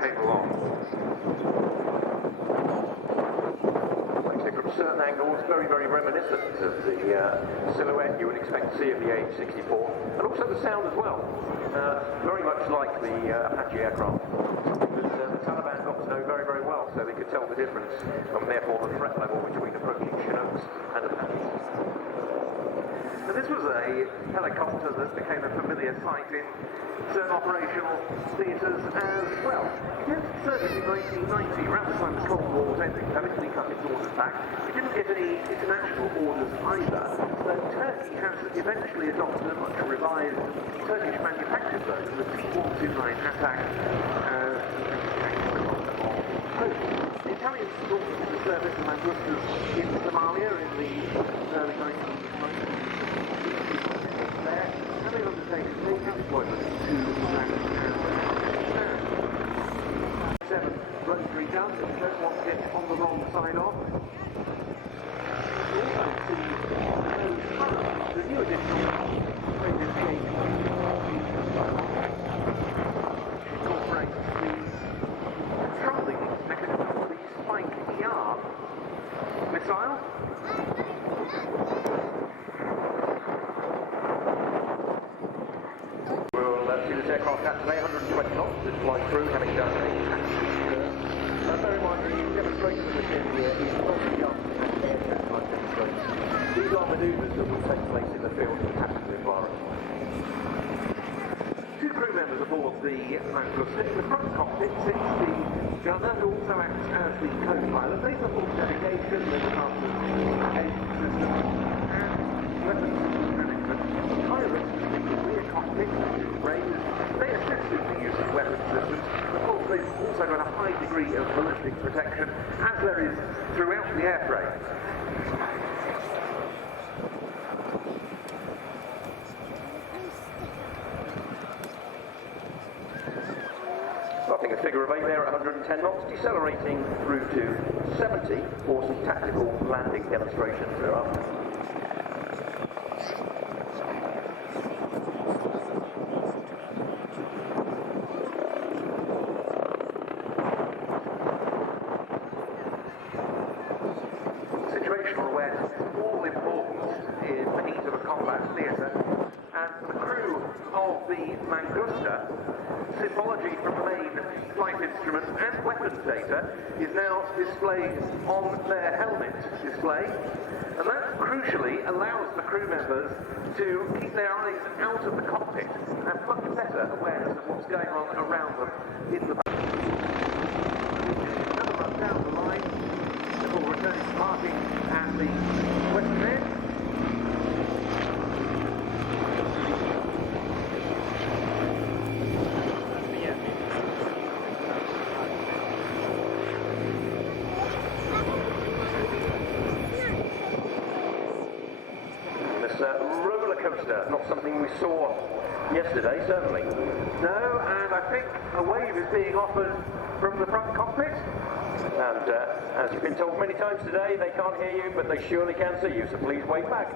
came along. Like I say, from certain angles, very, very reminiscent of the silhouette you would expect to see of the AH-64, and also the sound as well. Very much like the Apache aircraft. The Taliban got to know very, very well, so they could tell the difference, and therefore the threat level between approaching Chinooks and Apaches. And this was a helicopter that became a familiar sight in certain operational theatres as well. It certainly in 1990, around the time the Cold War was ending, Italy cut its orders back. It didn't get any international orders either, but Turkey has eventually adopted a much revised Turkish manufactured version, the T-129 attack. The Italians brought into service the Mangustas in Somalia in the early 1990s. There, having undertaken major deployment to Mangusta and 7 rotary guns, if you don't want to get on the wrong side of. Also the new additional incorporates the controlling mechanism for the Spike ER missile. We'll see this aircraft at today, 120 knots, it's flying through, having done a taxi. Bear in mind, the demonstration of this area is not just an air test type demonstration. These are manoeuvres that will take place in the field of the tactical environment. Two crew members aboard the Mangusta. In the front cockpit sits the gunner, who also acts as the co-pilot. They perform navigation, they look after engine systems and weapons management. The pilots in the rear cockpit, they assist in the use of weapons systems. Of course, they've also got a high degree of ballistic protection, as there is throughout the airframe. Plotting a figure of 8 there at 110 knots, decelerating through to 70 for some tactical landing demonstrations thereafter. Situational awareness is all important in the heat of a combat theatre, and for the crew of the Mangusta, symbology from the main flight instruments and weapons data is now displayed on their helmet display, and that crucially allows the crew members to keep their eyes out of the cockpit and have much better awareness of what's going on around them in the back. Another run down the line before returning to parking at the western edge. Roller coaster, not something we saw yesterday, certainly. No, and I think a wave is being offered from the front cockpit. And as you've been told many times today, they can't hear you, but they surely can see you, so please wave back.